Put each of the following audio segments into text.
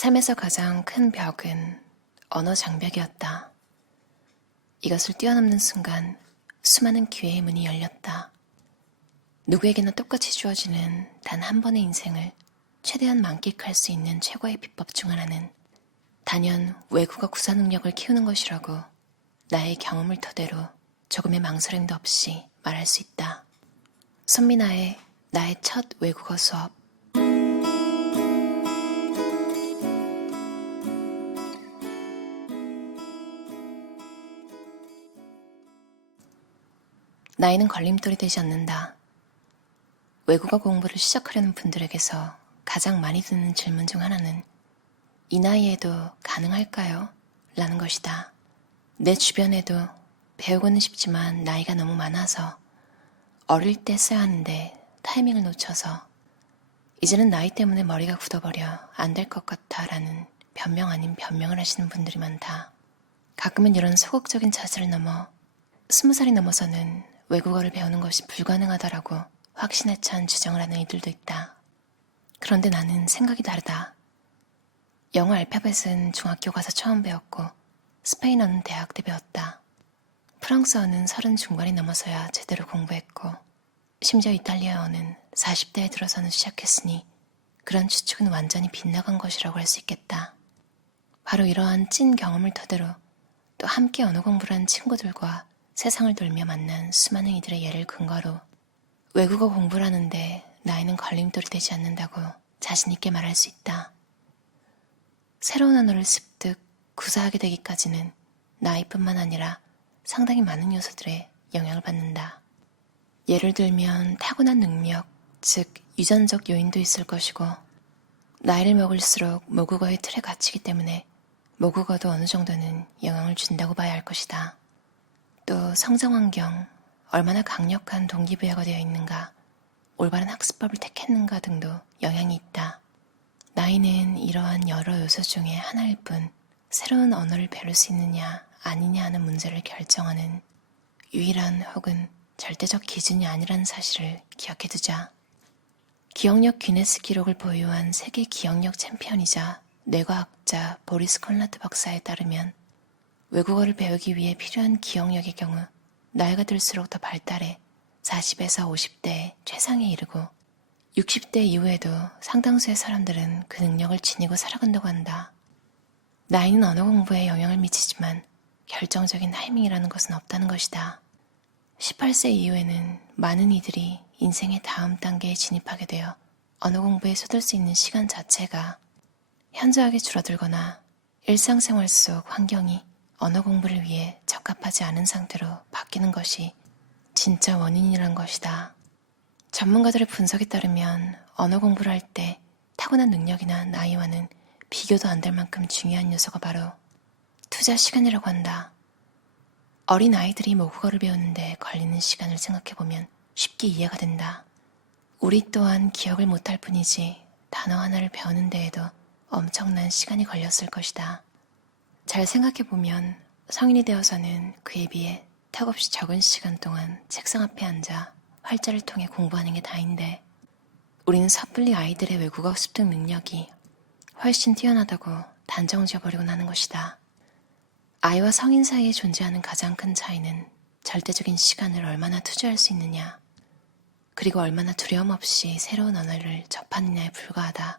삶에서 가장 큰 벽은 언어 장벽이었다. 이것을 뛰어넘는 순간 수많은 기회의 문이 열렸다. 누구에게나 똑같이 주어지는 단 한 번의 인생을 최대한 만끽할 수 있는 최고의 비법 중 하나는 단연 외국어 구사 능력을 키우는 것이라고 나의 경험을 토대로 조금의 망설임도 없이 말할 수 있다. 손미나의 나의 첫 외국어 수업. 나이는 걸림돌이 되지 않는다. 외국어 공부를 시작하려는 분들에게서 가장 많이 듣는 질문 중 하나는 이 나이에도 가능할까요? 라는 것이다. 내 주변에도 배우고는 싶지만 나이가 너무 많아서 어릴 때 써야 하는데 타이밍을 놓쳐서 이제는 나이 때문에 머리가 굳어버려 안 될 것 같아 라는 변명 아닌 변명을 하시는 분들이 많다. 가끔은 이런 소극적인 자세를 넘어 20살이 넘어서는 외국어를 배우는 것이 불가능하다라고 확신에 찬 주장을 하는 이들도 있다. 그런데 나는 생각이 다르다. 영어 알파벳은 중학교 가서 처음 배웠고 스페인어는 대학 때 배웠다. 프랑스어는 30 중반이 넘어서야 제대로 공부했고 심지어 이탈리아어는 40대에 들어서는 시작했으니 그런 추측은 완전히 빗나간 것이라고 할 수 있겠다. 바로 이러한 찐 경험을 토대로 또 함께 언어 공부를 한 친구들과 세상을 돌며 만난 수많은 이들의 예를 근거로 외국어 공부를 하는데 나이는 걸림돌이 되지 않는다고 자신 있게 말할 수 있다. 새로운 언어를 습득, 구사하게 되기까지는 나이뿐만 아니라 상당히 많은 요소들에 영향을 받는다. 예를 들면 타고난 능력, 즉 유전적 요인도 있을 것이고 나이를 먹을수록 모국어의 틀에 갇히기 때문에 모국어도 어느 정도는 영향을 준다고 봐야 할 것이다. 또 성장 환경, 얼마나 강력한 동기부여가 되어 있는가, 올바른 학습법을 택했는가 등도 영향이 있다. 나이는 이러한 여러 요소 중에 하나일 뿐 새로운 언어를 배울 수 있느냐 아니냐 하는 문제를 결정하는 유일한 혹은 절대적 기준이 아니라는 사실을 기억해두자. 기억력 기네스 기록을 보유한 세계 기억력 챔피언이자 뇌과학자 보리스 콘라트 박사에 따르면 외국어를 배우기 위해 필요한 기억력의 경우 나이가 들수록 더 발달해 40에서 50대에 최상에 이르고 60대 이후에도 상당수의 사람들은 그 능력을 지니고 살아간다고 한다. 나이는 언어 공부에 영향을 미치지만 결정적인 타이밍이라는 것은 없다는 것이다. 18세 이후에는 많은 이들이 인생의 다음 단계에 진입하게 되어 언어 공부에 쏟을 수 있는 시간 자체가 현저하게 줄어들거나 일상생활 속 환경이 언어 공부를 위해 적합하지 않은 상태로 바뀌는 것이 진짜 원인이란 것이다. 전문가들의 분석에 따르면 언어 공부를 할 때 타고난 능력이나 나이와는 비교도 안 될 만큼 중요한 요소가 바로 투자 시간이라고 한다. 어린 아이들이 모국어를 배우는데 걸리는 시간을 생각해보면 쉽게 이해가 된다. 우리 또한 기억을 못할 뿐이지 단어 하나를 배우는 데에도 엄청난 시간이 걸렸을 것이다. 잘 생각해보면 성인이 되어서는 그에 비해 턱없이 적은 시간 동안 책상 앞에 앉아 활자를 통해 공부하는 게 다인데 우리는 섣불리 아이들의 외국어 습득 능력이 훨씬 뛰어나다고 단정 지어버리곤 하는 것이다. 아이와 성인 사이에 존재하는 가장 큰 차이는 절대적인 시간을 얼마나 투자할 수 있느냐, 그리고 얼마나 두려움 없이 새로운 언어를 접하느냐에 불과하다.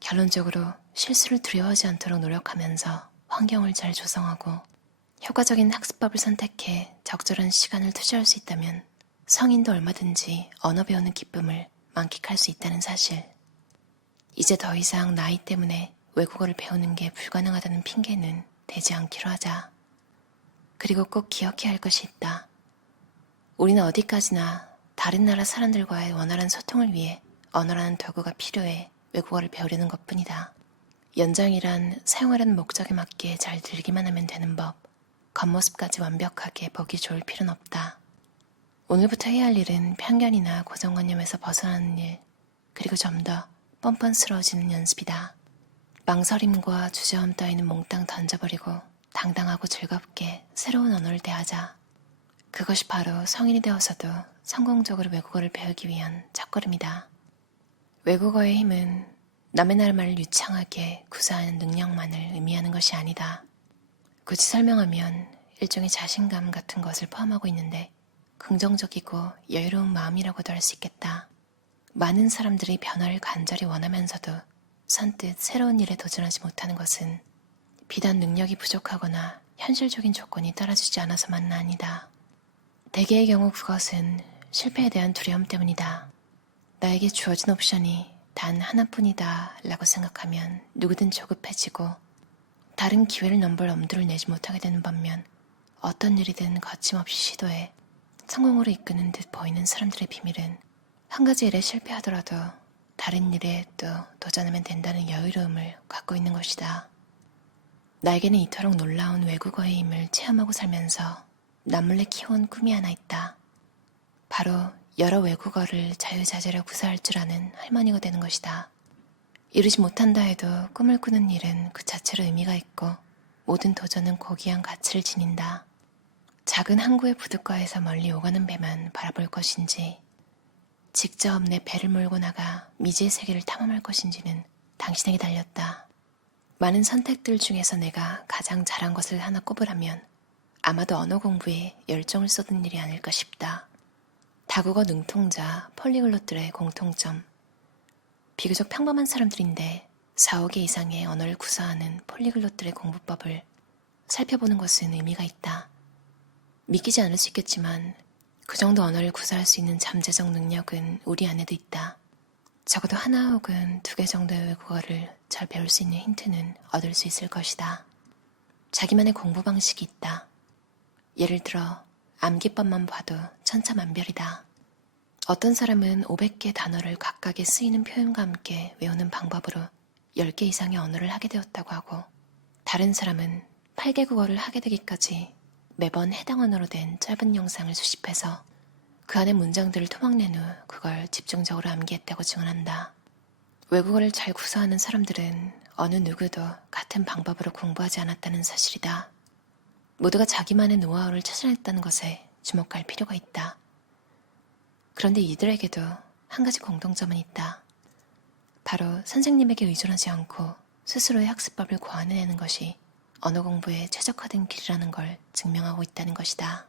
결론적으로 실수를 두려워하지 않도록 노력하면서 환경을 잘 조성하고 효과적인 학습법을 선택해 적절한 시간을 투자할 수 있다면 성인도 얼마든지 언어 배우는 기쁨을 만끽할 수 있다는 사실. 이제 더 이상 나이 때문에 외국어를 배우는 게 불가능하다는 핑계는 되지 않기로 하자. 그리고 꼭 기억해야 할 것이 있다. 우리는 어디까지나 다른 나라 사람들과의 원활한 소통을 위해 언어라는 도구가 필요해 외국어를 배우려는 것뿐이다. 연장이란 사용하려는 목적에 맞게 잘 들기만 하면 되는 법, 겉모습까지 완벽하게 보기 좋을 필요는 없다. 오늘부터 해야 할 일은 편견이나 고정관념에서 벗어나는 일, 그리고 좀 더 뻔뻔스러워지는 연습이다. 망설임과 주저함 따위는 몽땅 던져버리고 당당하고 즐겁게 새로운 언어를 대하자. 그것이 바로 성인이 되어서도 성공적으로 외국어를 배우기 위한 첫걸음이다. 외국어의 힘은 남의 나라 말을 유창하게 구사하는 능력만을 의미하는 것이 아니다. 굳이 설명하면 일종의 자신감 같은 것을 포함하고 있는데 긍정적이고 여유로운 마음이라고도 할 수 있겠다. 많은 사람들이 변화를 간절히 원하면서도 선뜻 새로운 일에 도전하지 못하는 것은 비단 능력이 부족하거나 현실적인 조건이 따라주지 않아서만은 아니다. 대개의 경우 그것은 실패에 대한 두려움 때문이다. 나에게 주어진 옵션이 단 하나뿐이다 라고 생각하면 누구든 조급해지고 다른 기회를 넘볼 엄두를 내지 못하게 되는 반면 어떤 일이든 거침없이 시도해 성공으로 이끄는 듯 보이는 사람들의 비밀은 한 가지 일에 실패하더라도 다른 일에 또 도전하면 된다는 여유로움을 갖고 있는 것이다. 나에게는 이토록 놀라운 외국어의 힘을 체험하고 살면서 남몰래 키워온 꿈이 하나 있다. 바로 여러 외국어를 자유자재로 구사할 줄 아는 할머니가 되는 것이다. 이루지 못한다 해도 꿈을 꾸는 일은 그 자체로 의미가 있고 모든 도전은 고귀한 가치를 지닌다. 작은 항구의 부둣가에서 멀리 오가는 배만 바라볼 것인지 직접 내 배를 몰고 나가 미지의 세계를 탐험할 것인지는 당신에게 달렸다. 많은 선택들 중에서 내가 가장 잘한 것을 하나 꼽으라면 아마도 언어 공부에 열정을 쏟은 일이 아닐까 싶다. 다국어 능통자 폴리글롯들의 공통점. 비교적 평범한 사람들인데 4, 5개 이상의 언어를 구사하는 폴리글롯들의 공부법을 살펴보는 것은 의미가 있다. 믿기지 않을 수 있겠지만 그 정도 언어를 구사할 수 있는 잠재적 능력은 우리 안에도 있다. 적어도 하나 혹은 2개 정도의 외국어를 잘 배울 수 있는 힌트는 얻을 수 있을 것이다. 자기만의 공부 방식이 있다. 예를 들어 암기법만 봐도 천차만별이다. 어떤 사람은 500개 단어를 각각의 쓰이는 표현과 함께 외우는 방법으로 10개 이상의 언어를 하게 되었다고 하고 다른 사람은 8개 국어를 하게 되기까지 매번 해당 언어로 된 짧은 영상을 수집해서 그 안에 문장들을 토막낸 후 그걸 집중적으로 암기했다고 증언한다. 외국어를 잘 구사하는 사람들은 어느 누구도 같은 방법으로 공부하지 않았다는 사실이다. 모두가 자기만의 노하우를 찾아냈다는 것에 주목할 필요가 있다. 그런데 이들에게도 한 가지 공통점은 있다. 바로 선생님에게 의존하지 않고 스스로의 학습법을 고안해내는 것이 언어 공부에 최적화된 길이라는 걸 증명하고 있다는 것이다.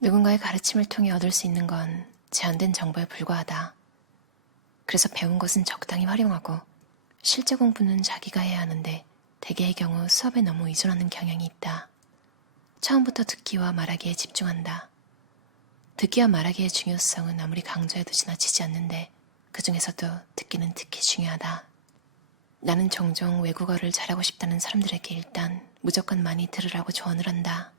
누군가의 가르침을 통해 얻을 수 있는 건 제한된 정보에 불과하다. 그래서 배운 것은 적당히 활용하고 실제 공부는 자기가 해야 하는데 대개의 경우 수업에 너무 의존하는 경향이 있다. 처음부터 듣기와 말하기에 집중한다. 듣기와 말하기의 중요성은 아무리 강조해도 지나치지 않는데 그 중에서도 듣기는 특히 중요하다. 나는 종종 외국어를 잘하고 싶다는 사람들에게 일단 무조건 많이 들으라고 조언을 한다.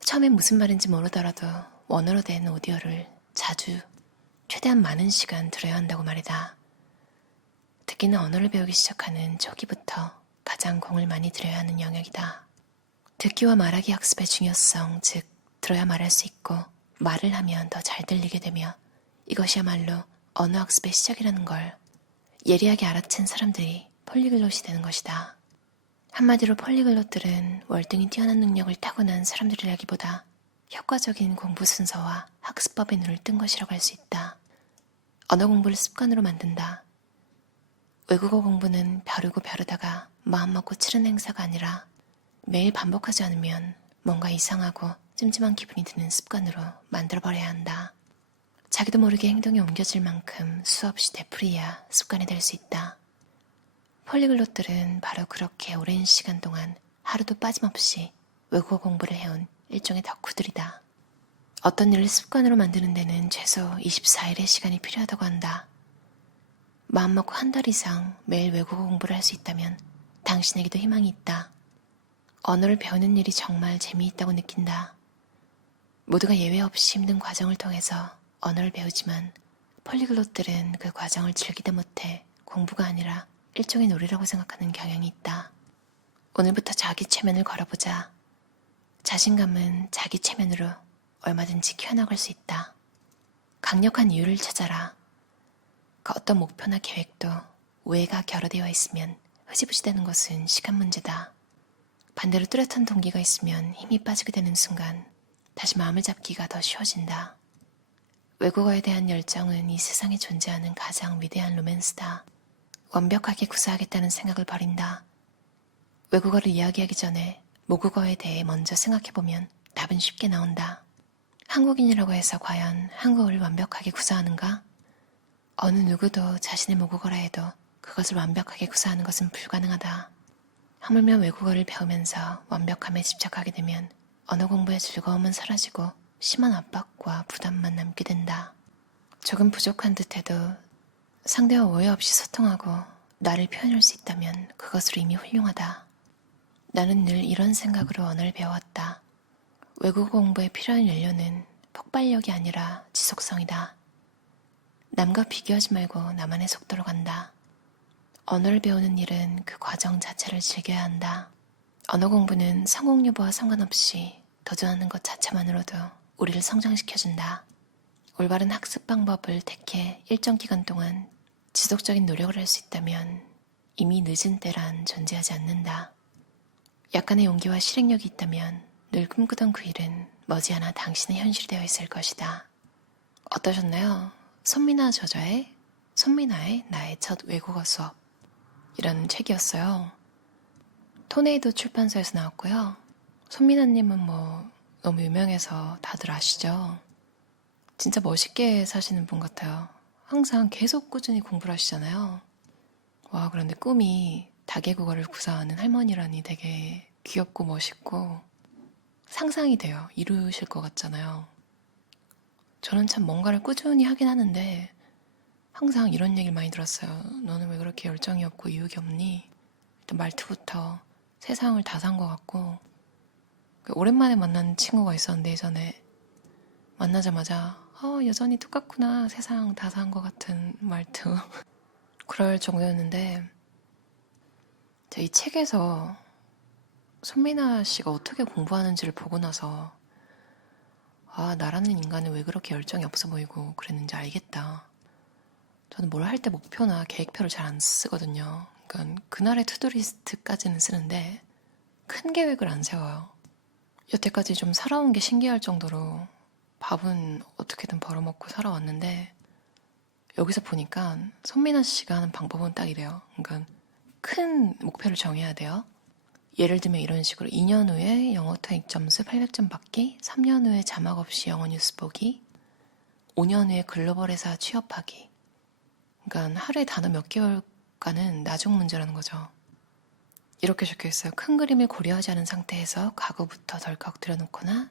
처음엔 무슨 말인지 모르더라도 원어로 된 오디오를 자주 최대한 많은 시간 들어야 한다고 말이다. 듣기는 언어를 배우기 시작하는 초기부터 가장 공을 많이 들여야 하는 영역이다. 듣기와 말하기 학습의 중요성, 즉 들어야 말할 수 있고 말을 하면 더 잘 들리게 되며 이것이야말로 언어 학습의 시작이라는 걸 예리하게 알아챈 사람들이 폴리글롯이 되는 것이다. 한마디로 폴리글롯들은 월등히 뛰어난 능력을 타고난 사람들이라기보다 효과적인 공부 순서와 학습법에 눈을 뜬 것이라고 할 수 있다. 언어 공부를 습관으로 만든다. 외국어 공부는 벼르고 벼르다가 마음먹고 치른 행사가 아니라 매일 반복하지 않으면 뭔가 이상하고 찜찜한 기분이 드는 습관으로 만들어버려야 한다. 자기도 모르게 행동이 옮겨질 만큼 수없이 되풀이해야 습관이 될 수 있다. 폴리글롯들은 바로 그렇게 오랜 시간 동안 하루도 빠짐없이 외국어 공부를 해온 일종의 덕후들이다. 어떤 일을 습관으로 만드는 데는 최소 24일의 시간이 필요하다고 한다. 마음먹고 한 달 이상 매일 외국어 공부를 할 수 있다면 당신에게도 희망이 있다. 언어를 배우는 일이 정말 재미있다고 느낀다. 모두가 예외 없이 힘든 과정을 통해서 언어를 배우지만 폴리글롯들은 그 과정을 즐기다 못해 공부가 아니라 일종의 놀이라고 생각하는 경향이 있다. 오늘부터 자기 체면을 걸어보자. 자신감은 자기 체면으로 얼마든지 키워나갈 수 있다. 강력한 이유를 찾아라. 그 어떤 목표나 계획도 우애가 결여되어 있으면 흐지부지 되는 것은 시간 문제다. 반대로 뚜렷한 동기가 있으면 힘이 빠지게 되는 순간 다시 마음을 잡기가 더 쉬워진다. 외국어에 대한 열정은 이 세상에 존재하는 가장 위대한 로맨스다. 완벽하게 구사하겠다는 생각을 버린다. 외국어를 이야기하기 전에 모국어에 대해 먼저 생각해보면 답은 쉽게 나온다. 한국인이라고 해서 과연 한국어를 완벽하게 구사하는가? 어느 누구도 자신의 모국어라 해도 그것을 완벽하게 구사하는 것은 불가능하다. 하물며 외국어를 배우면서 완벽함에 집착하게 되면 언어 공부의 즐거움은 사라지고 심한 압박과 부담만 남게 된다. 조금 부족한 듯해도 상대와 오해 없이 소통하고 나를 표현할 수 있다면 그것으로 이미 훌륭하다. 나는 늘 이런 생각으로 언어를 배워왔다. 외국어 공부에 필요한 연료는 폭발력이 아니라 지속성이다. 남과 비교하지 말고 나만의 속도로 간다. 언어를 배우는 일은 그 과정 자체를 즐겨야 한다. 언어 공부는 성공 여부와 상관없이 도전하는 것 자체만으로도 우리를 성장시켜준다. 올바른 학습 방법을 택해 일정 기간 동안 지속적인 노력을 할 수 있다면 이미 늦은 때란 존재하지 않는다. 약간의 용기와 실행력이 있다면 늘 꿈꾸던 그 일은 머지않아 당신의 현실이 되어 있을 것이다. 어떠셨나요? 손미나 저자의 손미나의 나의 첫 외국어 수업 이라는 책이었어요. 토네이도 출판사에서 나왔고요. 손미나님은 너무 유명해서 다들 아시죠? 진짜 멋있게 사시는 분 같아요. 항상 계속 꾸준히 공부를 하시잖아요. 와, 그런데 꿈이 다계국어를 구사하는 할머니라니 되게 귀엽고 멋있고 상상이 돼요. 이루실 것 같잖아요. 저는 참 뭔가를 꾸준히 하긴 하는데 항상 이런 얘기를 많이 들었어요. 너는 왜 그렇게 열정이 없고 의욕이 없니? 일단 말투부터 세상을 다 산 것 같고 오랜만에 만난 친구가 있었는데 예전에 만나자마자 여전히 똑같구나. 세상 다 산 것 같은 말투. 그럴 정도였는데 이 책에서 손미나 씨가 어떻게 공부하는지를 보고 나서 나라는 인간은 왜 그렇게 열정이 없어 보이고 그랬는지 알겠다. 저는 뭘 할 때 목표나 계획표를 잘 안 쓰거든요. 그러니까 그날의 투두리스트까지는 쓰는데 큰 계획을 안 세워요. 여태까지 좀 살아온 게 신기할 정도로 밥은 어떻게든 벌어먹고 살아왔는데 여기서 보니까 손미나 씨가 하는 방법은 딱 이래요. 그러니까 큰 목표를 정해야 돼요. 예를 들면 이런 식으로 2년 후에 영어 토익 점수 800점 받기, 3년 후에 자막 없이 영어 뉴스 보기, 5년 후에 글로벌 회사 취업하기. 그러니까 하루에 단어 몇 개월가는 나중 문제라는 거죠. 이렇게 적혀 있어요. 큰 그림을 고려하지 않은 상태에서 과거부터 덜컥 들여놓거나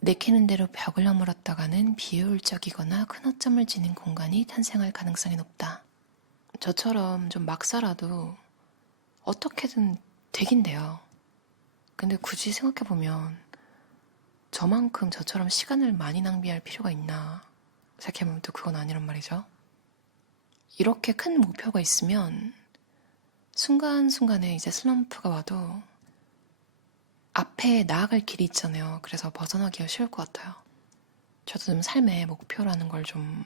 내키는 대로 벽을 허물었다가는 비효율적이거나 큰 허점을 지닌 공간이 탄생할 가능성이 높다. 저처럼 좀 막 살아도 어떻게든 되긴 돼요. 근데 굳이 생각해보면 저만큼 저처럼 시간을 많이 낭비할 필요가 있나 생각해보면 또 그건 아니란 말이죠. 이렇게 큰 목표가 있으면 순간순간에 이제 슬럼프가 와도 앞에 나아갈 길이 있잖아요. 그래서 벗어나기가 쉬울 것 같아요. 저도 좀 삶의 목표라는 걸 좀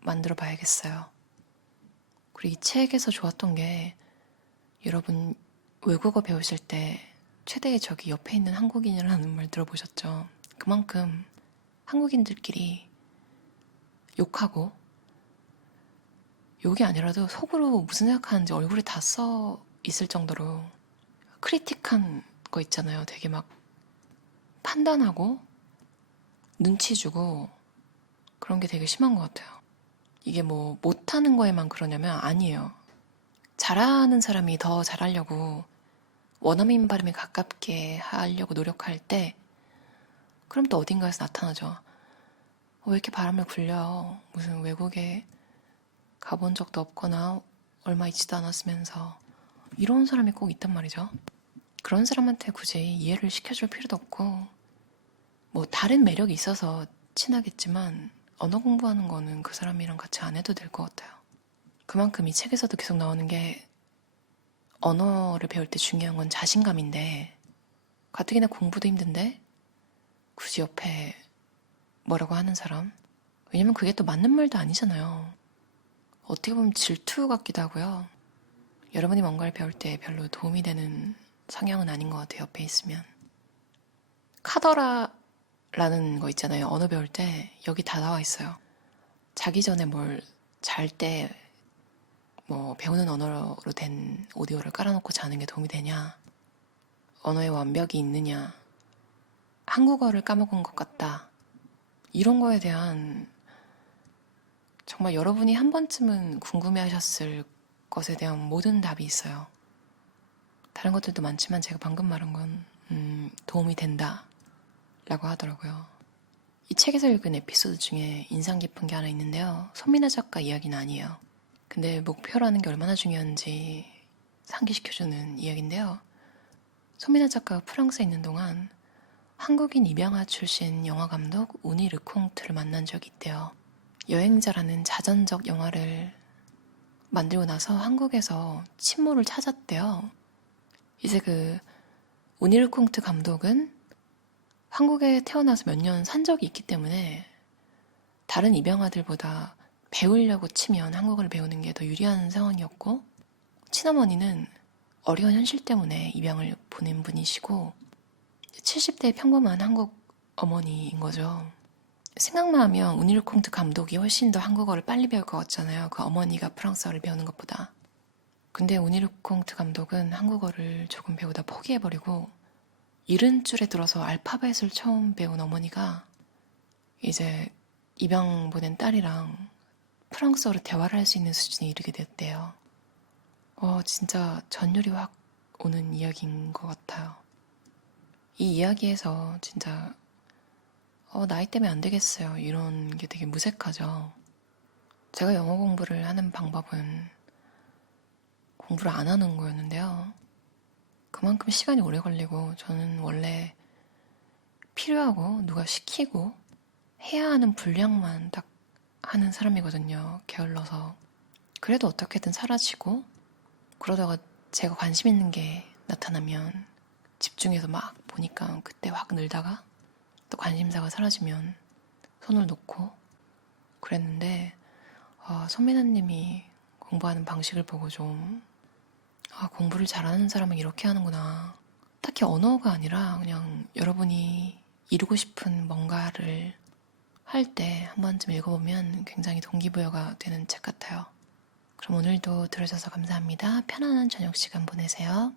만들어 봐야겠어요. 그리고 이 책에서 좋았던 게 여러분 외국어 배우실 때 최대의 적이 옆에 있는 한국인이라는 말 들어보셨죠? 그만큼 한국인들끼리 욕하고 욕이 아니라도 속으로 무슨 생각하는지 얼굴에 다 써 있을 정도로 크리틱한 거 있잖아요. 되게 막 판단하고 눈치 주고 그런 게 되게 심한 것 같아요. 이게 못하는 거에만 그러냐면 아니에요. 잘하는 사람이 더 잘하려고 원어민 발음에 가깝게 하려고 노력할 때 그럼 또 어딘가에서 나타나죠. 왜 이렇게 바람을 굴려? 무슨 외국에 가본 적도 없거나 얼마 있지도 않았으면서 이런 사람이 꼭 있단 말이죠. 그런 사람한테 굳이 이해를 시켜줄 필요도 없고 다른 매력이 있어서 친하겠지만 언어 공부하는 거는 그 사람이랑 같이 안 해도 될 것 같아요. 그만큼 이 책에서도 계속 나오는 게 언어를 배울 때 중요한 건 자신감인데 가뜩이나 공부도 힘든데 굳이 옆에 뭐라고 하는 사람? 왜냐면 그게 또 맞는 말도 아니잖아요. 어떻게 보면 질투 같기도 하고요. 여러분이 뭔가를 배울 때 별로 도움이 되는 성향은 아닌 것 같아요. 옆에 있으면. 카더라라는 거 있잖아요. 언어 배울 때 여기 다 나와 있어요. 자기 전에 뭘 잘 때 뭐 배우는 언어로 된 오디오를 깔아놓고 자는 게 도움이 되냐, 언어의 완벽이 있느냐, 한국어를 까먹은 것 같다, 이런 거에 대한 정말 여러분이 한 번쯤은 궁금해하셨을 것에 대한 모든 답이 있어요. 다른 것들도 많지만 제가 방금 말한 건 도움이 된다 라고 하더라고요. 이 책에서 읽은 에피소드 중에 인상 깊은 게 하나 있는데요. 손민아 작가 이야기는 아니에요. 근데 목표라는 게 얼마나 중요한지 상기시켜주는 이야기인데요. 손민아 작가가 프랑스에 있는 동안 한국인 입양아 출신 영화감독 우니 르콩트를 만난 적이 있대요. 여행자라는 자전적 영화를 만들고 나서 한국에서 친모를 찾았대요. 이제 그 우니 르콩트 감독은 한국에 태어나서 몇 년 산 적이 있기 때문에 다른 입양아들보다 배우려고 치면 한국어를 배우는 게 더 유리한 상황이었고, 친어머니는 어려운 현실 때문에 입양을 보낸 분이시고 70대 평범한 한국 어머니인 거죠. 생각만 하면 우니르콩트 감독이 훨씬 더 한국어를 빨리 배울 것 같잖아요. 그 어머니가 프랑스어를 배우는 것보다. 근데 우니르콩트 감독은 한국어를 조금 배우다 포기해버리고 이른 줄에 들어서 알파벳을 처음 배운 어머니가 이제 입양 보낸 딸이랑 프랑스어로 대화를 할 수 있는 수준에 이르게 됐대요. 진짜 전율이 확 오는 이야기인 것 같아요. 이 이야기에서 진짜 나이 때문에 안 되겠어요, 이런 게 되게 무색하죠. 제가 영어 공부를 하는 방법은 공부를 안 하는 거였는데요. 그만큼 시간이 오래 걸리고 저는 원래 필요하고 누가 시키고 해야 하는 분량만 딱 하는 사람이거든요. 게을러서. 그래도 어떻게든 사라지고, 그러다가 제가 관심 있는 게 나타나면 집중해서 막 보니까 그때 확 늘다가 또 관심사가 사라지면 손을 놓고 그랬는데, 손민아님이 공부하는 방식을 보고 좀 공부를 잘하는 사람은 이렇게 하는구나. 딱히 언어가 아니라 그냥 여러분이 이루고 싶은 뭔가를 할 때 한 번쯤 읽어보면 굉장히 동기부여가 되는 책 같아요. 그럼 오늘도 들어주셔서 감사합니다. 편안한 저녁 시간 보내세요.